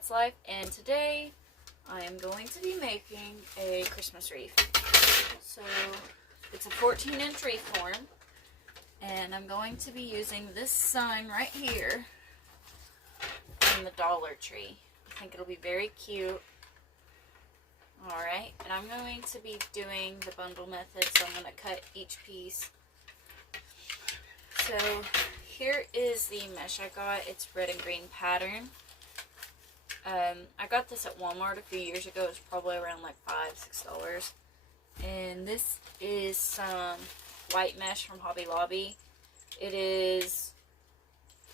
That's Life, and today I am going to be making a Christmas wreath. So it's a 14-inch wreath form, and I'm going to be using this sign right here from the Dollar Tree. I think it'll be very cute. Alright, and I'm going to be doing the bundle method, so I'm going to cut each piece. So here is the mesh I got. It's red and green pattern. I got this at Walmart a few years ago. It was probably around like $5-6. And this is some white mesh from Hobby Lobby. It is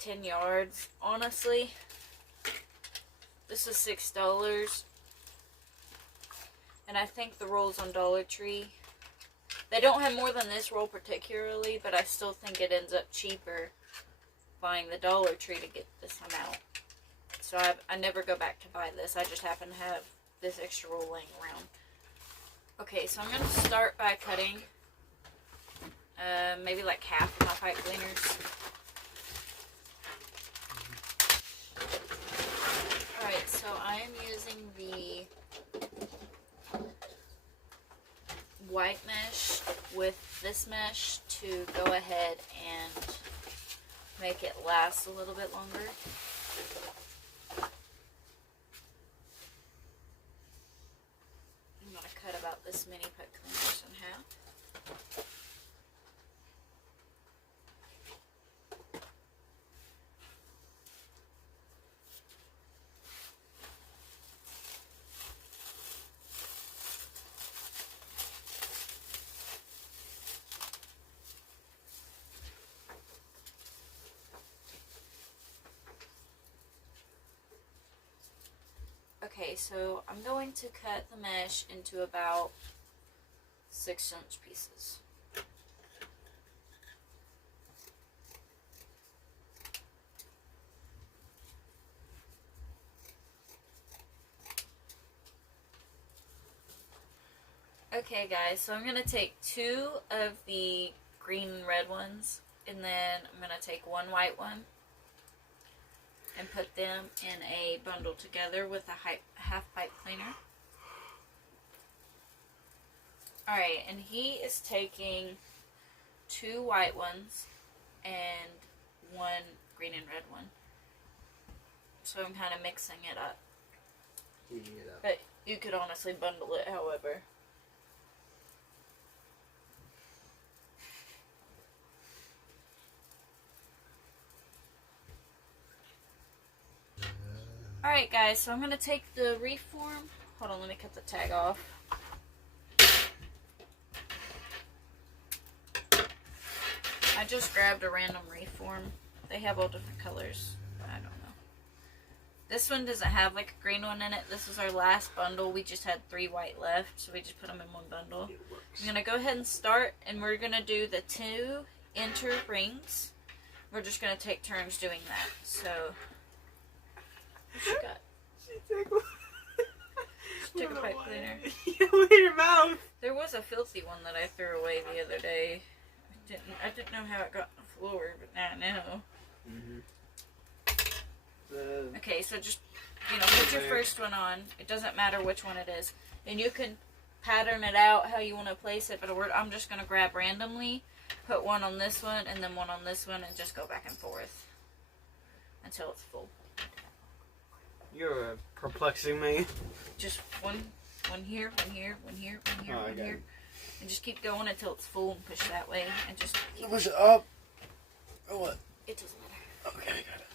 10 yards. Honestly, this is $6. And I think the rolls on Dollar Tree, they don't have more than this roll particularly, but I still think it ends up cheaper buying the Dollar Tree to get this amount. So I never go back to buy this. I just happen to have this extra roll laying around. Okay, so I'm going to start by cutting maybe like half of my pipe cleaners. Alright, so I am using the white mesh with this mesh to go ahead and make it last a little bit longer. I'm going to cut about this many pipe cleaners in half. Okay, so I'm going to cut the mesh into about 6-inch pieces. Okay guys, so I'm going to take 2 of the green and red ones, and then I'm going to take 1 white one and put them in a bundle together with a half pipe cleaner. Alright, and he is taking 2 white ones and 1 green and red one. So I'm kind of mixing it up. Heating it up. But you could honestly bundle it however. Alright guys, so I'm going to take the wreath form. Hold on, let me cut the tag off. I just grabbed a random wreath form. They have all different colors. I don't know. This one doesn't have like a green one in it. This is our last bundle. We just had 3 white left, so we just put them in one bundle. I'm going to go ahead and start, and we're going to do the 2 inner rings. We're just going to take turns doing that. So... what you got? She took a pipe cleaner. You in your mouth. There was a filthy one that I threw away the other day. I didn't know how it got on the floor, but now I know. Okay, so just, put your first one on. It doesn't matter which one it is. And you can pattern it out how you want to place it, but I'm just going to grab randomly, put one on this one, and then one on this one, and just go back and forth until it's full. You're perplexing me. Just one here, one here, one here, one here, one here. And just keep going until it's full and push that way. And just keep push it up. Or what? It doesn't matter. Okay, I got it.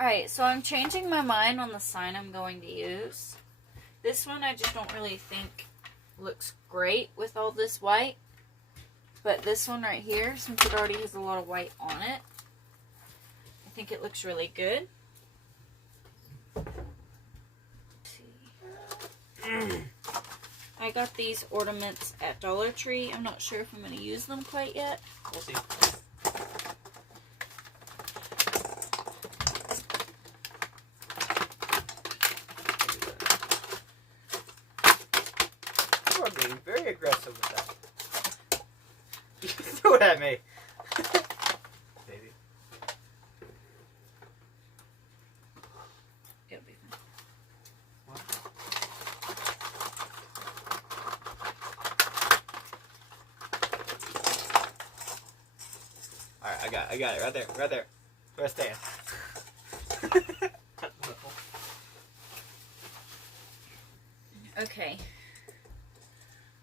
Alright, so I'm changing my mind on the sign I'm going to use. This one I just don't really think looks great with all this white. But this one right here, since it already has a lot of white on it, think it looks really good. Let's see. I got these ornaments at Dollar Tree. I'm not sure if I'm going to use them quite yet. We'll see. You are being very aggressive with that. You threw it at me. Baby. It'll be fine. What? Alright, I got it. Right there. Where I stand. Okay.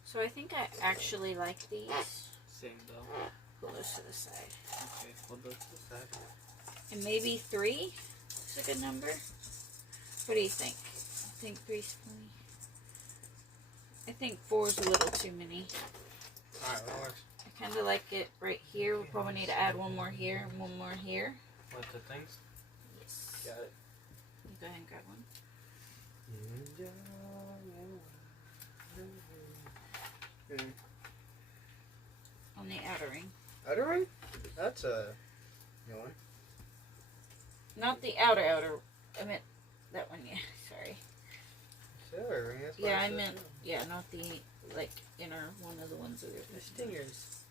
So I think I actually like these. Same though. Pull those to the side. Okay, hold those to the side. And maybe 3 is a good number. What do you think? I think 3's plenty. I think 4 is a little too many. Alright, that works. I kind of like it right here. We'll probably need to add one more here and one more here. What, the things? Yes. Got it. You go ahead and grab one. On the outer ring. Outer ring? That's a new one. Not the outer. I meant that one, yeah. Sorry. Outer ring, that's Yeah, I meant, yeah, not the, like, inner one of the ones that the are stingers.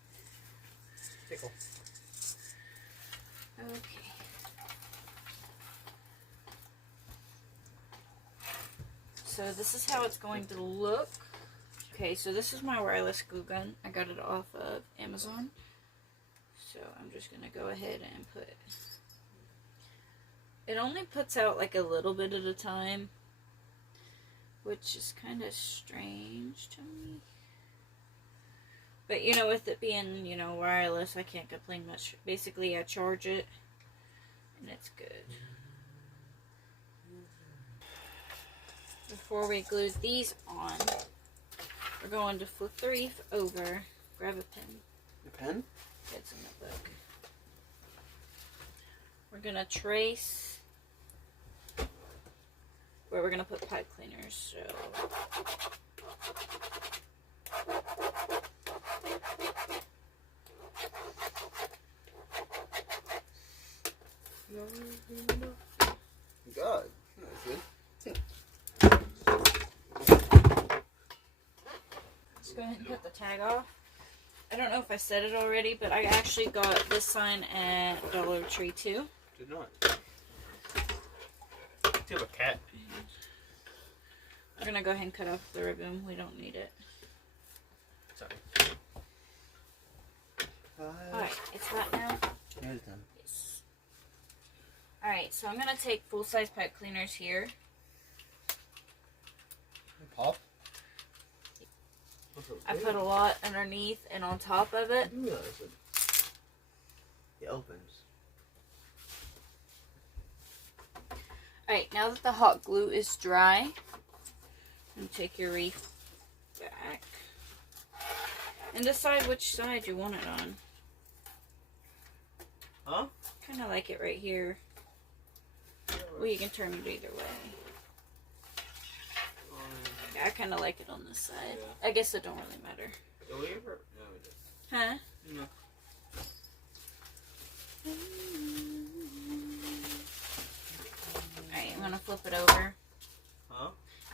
Tickle. Okay. So this is how it's going to look. Okay, so this is my wireless glue gun. I got it off of Amazon. So I'm just going to go ahead and put it. It only puts out like a little bit at a time, which is kind of strange to me. But, you know, with it being, you know, wireless, I can't complain much. Basically, I charge it, and it's good. Before we glue these on, we're going to flip the wreath over, grab a pen. The pen? It's in the book. We're going to trace where we're going to put pipe cleaners. So God, that's good. let's go ahead and cut the tag off. I don't know if I said it already, but I actually got this sign at Dollar Tree too. Did not. Do you have a cat? We're gonna go ahead and cut off the ribbon. We don't need it. Sorry. Alright, it's hot now? Yeah, it's done. Yes. Alright, so I'm gonna take full-size pipe cleaners here. Pop? I put a lot underneath and on top of it. I realize it opens. Alright, now that the hot glue is dry, and take your wreath back. And decide which side you want it on. Huh? Kind of like it right here. Well, you can turn it either way. Yeah, I kind of like it on this side. Yeah. I guess it don't really matter. Do we ever? No, we didn't. Huh? No. Alright, I'm gonna flip it over. Huh?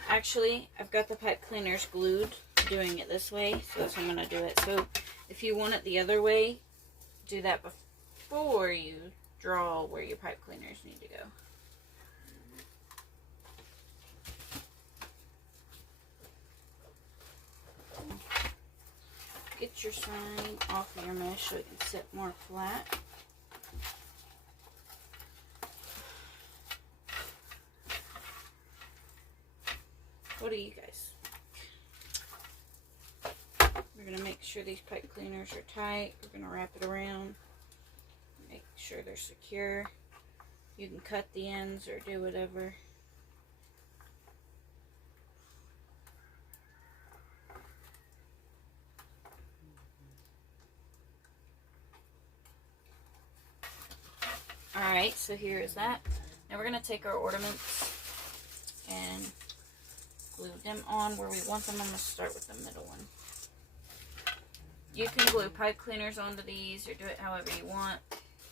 Actually, I've got the pipe cleaners glued, doing it this way, so that's how I'm gonna do it. So, if you want it the other way, do that before you draw where your pipe cleaners need to go. Get your sign off of your mesh so it can sit more flat. What do you guys? We're going to make sure these pipe cleaners are tight. We're going to wrap it around. Make sure they're secure. You can cut the ends or do whatever. Alright, so here is that. Now we're going to take our ornaments and glue them on where we want them. I'm going to start with the middle one. You can glue pipe cleaners onto these or do it however you want.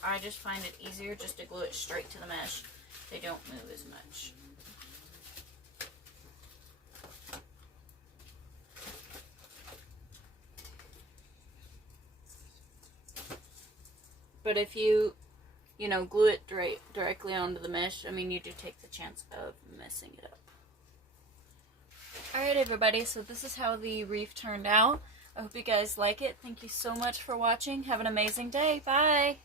I just find it easier just to glue it straight to the mesh. They don't move as much. But if you glue it directly onto the mesh, I mean, you do take the chance of messing it up. Alright everybody, so this is how the wreath turned out. I hope you guys like it. Thank you so much for watching. Have an amazing day. Bye!